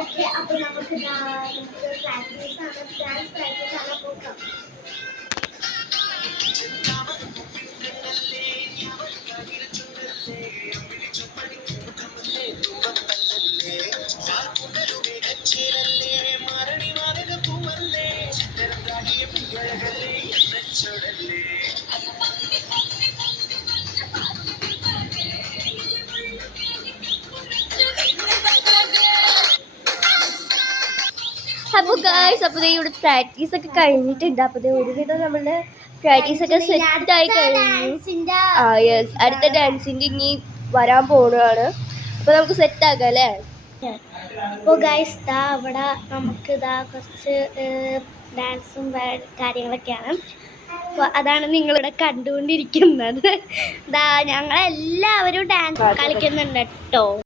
Okay, അപ്പോൾ നമുക്ക് practice ആണ്, ഡാൻസ് പ്രാക്ടീസ് ആണ് പോകാം. അപ്പോൾ ഗൈസ്, അപ്പോൾ ഇവിടെ പ്രാക്ടീസ് ഒക്കെ കഴിഞ്ഞിട്ടുണ്ട്. അപ്പോൾ ഒരുവിധം നമ്മളുടെ പ്രാക്ടീസ് ഒക്കെ സെറ്റ് ആയി കഴിഞ്ഞു. യെസ്, അടുത്ത ഡാൻസിൻ്റെ ഇനി വരാൻ പോകുന്നതാണ്. അപ്പോൾ നമുക്ക് സെറ്റ് ആക്കാം അല്ലേ? അപ്പോൾ ഗൈസ്, അവിടെ നമുക്ക് കുറച്ച് ഡാൻസും കാര്യങ്ങളൊക്കെയാണ്. അപ്പോൾ അതാണ് നിങ്ങളിവിടെ കണ്ടുകൊണ്ടിരിക്കുന്നത്. ഞങ്ങളെല്ലാവരും ഡാൻസ് കളിക്കുന്നുണ്ട് കേട്ടോ.